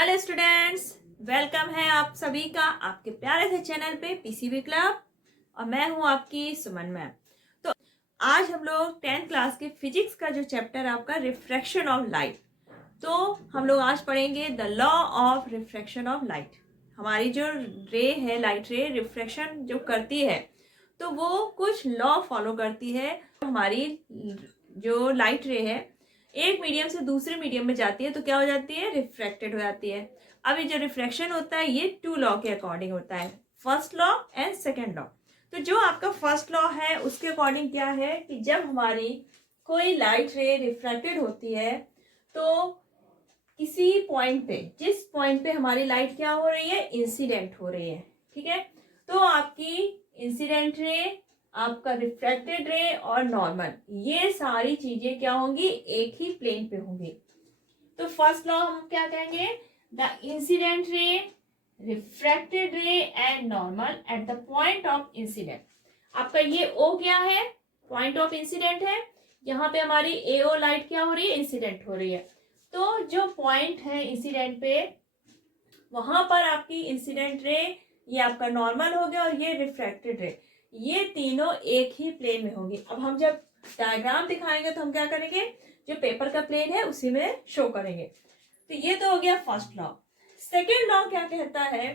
Hello students, welcome है आप सभी का आपके प्यारे से चैनल पे पीसीबी क्लब। और मैं हूं आपकी सुमन मैम। तो आज हम लोग 10th क्लास के फिजिक्स का जो चैप्टर है आपका रिफ्रैक्शन ऑफ लाइट, तो हम लोग आज पढ़ेंगे the law of refraction of light. हमारी जो रे है, लाइट रे रिफ्रैक्शन जो करती है तो वो कुछ लॉ फॉलो करती है। हमारी जो लाइट रे है एक मीडियम से दूसरे मीडियम में जाती है तो क्या हो जाती है, रिफ्रैक्टेड हो जाती है। अब ये जो रिफ्रैक्शन होता है ये 2 लॉ के अकॉर्डिंग होता है, first law and second law. तो जो आपका फर्स्ट लॉ है उसके अकॉर्डिंग क्या है कि जब हमारी कोई लाइट रे रिफ्रैक्टेड होती है तो किसी पॉइंट पे, जिस पॉइंट पे हमारी लाइट क्या हो रही है, इंसिडेंट हो रही है, ठीक है। तो आपकी इंसिडेंट रे, आपका रिफ्रैक्टेड रे और नॉर्मल, ये सारी चीजें क्या होंगी, एक ही प्लेन पे होंगी। तो फर्स्ट लॉ हम क्या कहेंगे, द इंसिडेंट रे, रिफ्रैक्टेड रे and normal at the point of incident. आपका ये ओ क्या है, पॉइंट ऑफ इंसिडेंट है। यहाँ पे हमारी एओ लाइट क्या हो रही है, इंसिडेंट हो रही है। तो जो पॉइंट है इंसिडेंट पे, वहां पर आपकी इंसिडेंट रे, ये आपका नॉर्मल हो गया और ये रिफ्रैक्टेड रे, ये तीनों एक ही प्लेन में होंगी। अब हम जब डायग्राम दिखाएंगे तो हम क्या करेंगे, जो पेपर का प्लेन है उसी में शो करेंगे। तो ये तो हो गया फर्स्ट लॉ। सेकेंड लॉ क्या कहता है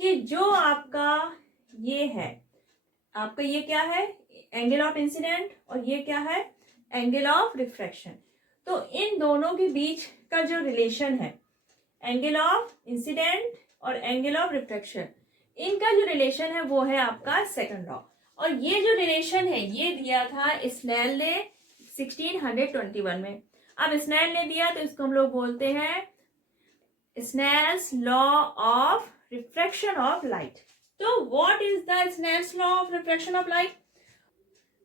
कि जो आपका ये है, आपका ये क्या है, एंगल ऑफ इंसिडेंट, और ये क्या है, एंगल ऑफ रिफ्रैक्शन। तो इन दोनों के बीच का जो रिलेशन है, एंगल ऑफ इंसिडेंट और एंगल ऑफ रिफ्रैक्शन, इनका जो रिलेशन है वो है आपका सेकंड लॉ। और ये जो रिलेशन है ये दिया था स्नेल ने 1621 में। अब स्नेल ने दिया तो इसको हम लोग बोलते हैं Snell's law of refraction of light. तो what is the Snell's law of refraction of light?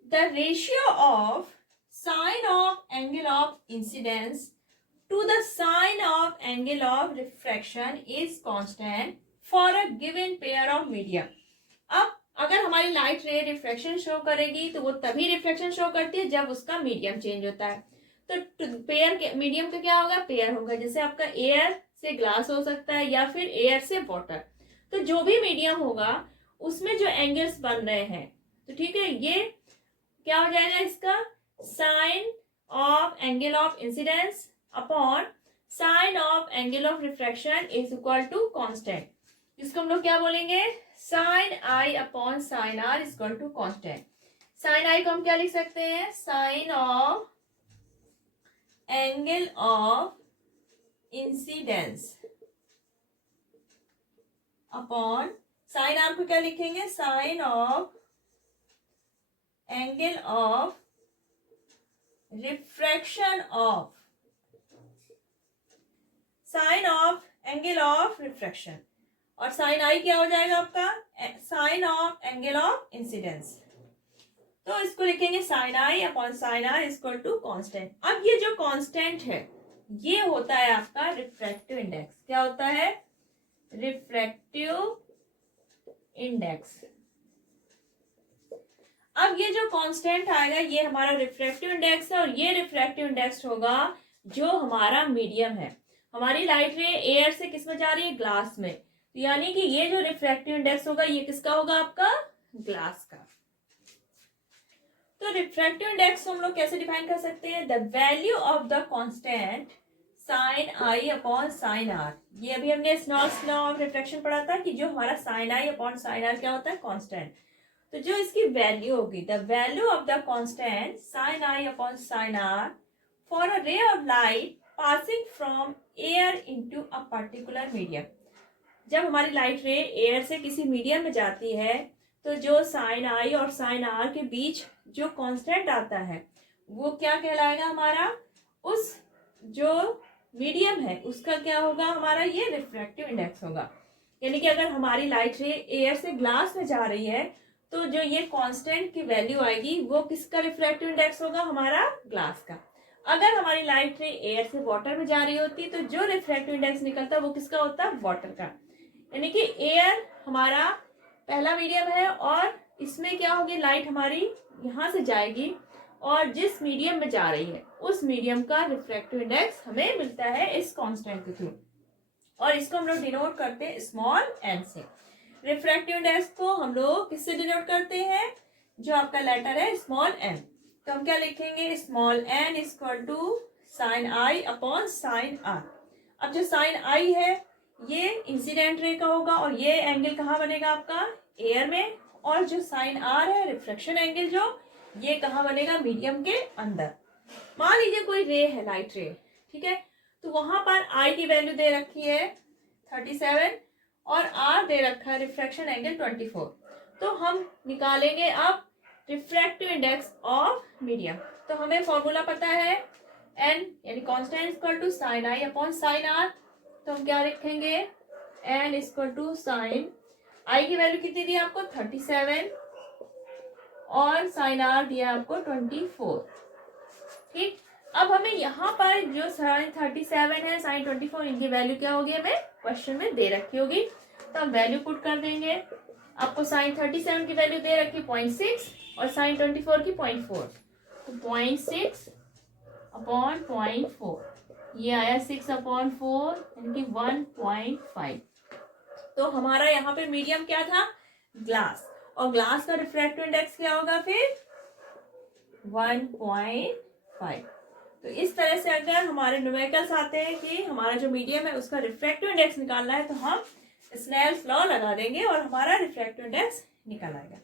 The ratio of sine of angle of incidence to the sine of angle of refraction is constant for a given pair of medium। अब अगर हमारी light रे refraction show करेगी तो वो तभी refraction show करती है जब उसका मीडियम चेंज होता है। तो पेयर के मीडियम का क्या होगा, पेयर होगा। जैसे आपका एयर से ग्लास हो सकता है या फिर एयर से वाटर। तो जो भी मीडियम होगा उसमें जो एंगल्स बन रहे हैं, तो ठीक है, ये क्या हो जाएगा, इसका sine of angle of incidence upon sine of angle of refraction is equal to constant. इसको हम लोग क्या बोलेंगे, sine I upon sine R is equal to constant. Sine I को हम क्या लिख सकते हैं, sine of angle of incidence upon sine R को क्या लिखेंगे, sine of angle of refraction of, sine of angle of refraction. और साइन आई क्या हो जाएगा आपका, sign of angle of incidence. तो इसको लिखेंगे sine I upon sine r equal to constant. अब ये जो कांस्टेंट है ये होता है आपका रिफ्रैक्टिव इंडेक्स। क्या होता है, रिफ्रैक्टिव इंडेक्स। अब ये जो कांस्टेंट आएगा ये हमारा रिफ्रैक्टिव इंडेक्स है, और ये रिफ्रैक्टिव इंडेक्स होगा जो हमारा मीडियम है। हमारी लाइट रे एयर से किस में जा रही है, ग्लास में। तो यानी कि ये जो रिफ्रैक्टिव इंडेक्स होगा ये किसका होगा, आपका ग्लास का। तो रिफ्रैक्टिव इंडेक्स को हम लोग कैसे डिफाइन कर सकते हैं, the value of the constant sine I upon sine r. ये अभी हमने स्नेल्स लॉ ऑफ रिफ्रैक्शन पढ़ा था कि जो हमारा साइन आई अपॉन साइन आर क्या होता है, कांस्टेंट। तो जो इसकी वैल्यू होगी, the value of the constant sine I upon sine r for a ray of light passing from air into a particular medium. जब हमारी लाइट रे एयर से किसी मीडियम में जाती है तो जो साइन आई और साइन आर के बीच जो कांस्टेंट आता है वो क्या कहलाएगा, हमारा उस जो मीडियम है उसका क्या होगा, हमारा ये रिफ्रैक्टिव इंडेक्स होगा। यानी कि अगर हमारी लाइट रे एयर से ग्लास में जा रही है तो जो ये कांस्टेंट की वैल्यू आएगी वो किसका रिफ्रैक्टिव इंडेक्स होगा, हमारा ग्लास का। अगर हमारी लाइट रे एयर से वाटर में जा रही होती तो जो रिफ्रैक्टिव इंडेक्स निकलता वो किसका होता, वाटर का। यानी कि एयर हमारा पहला मीडियम है और इसमें क्या होगी, लाइट हमारी यहाँ से जाएगी और जिस मीडियम में जा रही है उस मीडियम का रिफ्रैक्टिव इंडेक्स हमें मिलता है इस कांस्टेंट के थ्रू। और और इसको हम लोग डिनोट करते हैं स्मॉल एन से। रिफ्रैक्टिव इंडेक्स को हम लोग किससे डिनोट करते हैं, जो आपका लेटर है स्मॉल एन। तो हम क्या लिखेंगे, small n equal to sine I upon sine r. अब जो साइन आई है ये इंसिडेंट रे का होगा और ये एंगल कहाँ बनेगा आपका, एयर में, और जो साइन आर है रिफ्लेक्शन एंगल जो, ये कहाँ बनेगा, मीडियम के अंदर। मान लीजिए कोई रे है, लाइट रे, ठीक है, तो वहां पर आई की वैल्यू दे रखी है 37 और आर दे रखा है रिफ्रैक्शन एंगल 24। तो हम निकालेंगे अब रिफ्रैक्टिव इंडेक्स ऑफ मीडियम। तो हमें फॉर्मूला पता है एन यानी constant equal to sine I upon sine r. तो हम क्या लिखेंगे, n equal to sine i की वैल्यू कितनी दी आपको 37 और साइन आर दिया आपको 24। ठीक, अब हमें यहाँ पर जो साइन 37 है साइन 24 इनकी वैल्यू क्या होगी हमें क्वेश्चन में दे रखी होगी। तो हम वैल्यू पुट कर देंगे। आपको साइन 37 की वैल्यू दे रखी 0.6 और साइन 24 की 0.4। तो 0.6 अपॉन 0.4 ये आया 6 अपॉन 4 यानी कि 1.5। तो हमारा यहाँ पे मीडियम क्या था, ग्लास, और ग्लास का रिफ्रैक्टिव इंडेक्स क्या होगा फिर 1.5। तो इस तरह से अगर हमारे न्यूमेरिकल्स आते हैं कि हमारा जो मीडियम है उसका रिफ्रैक्टिव इंडेक्स निकालना है, तो हम स्नेल्स लॉ लगा देंगे और हमारा रिफ्रैक्टिव इंडेक्स निकल आएगा।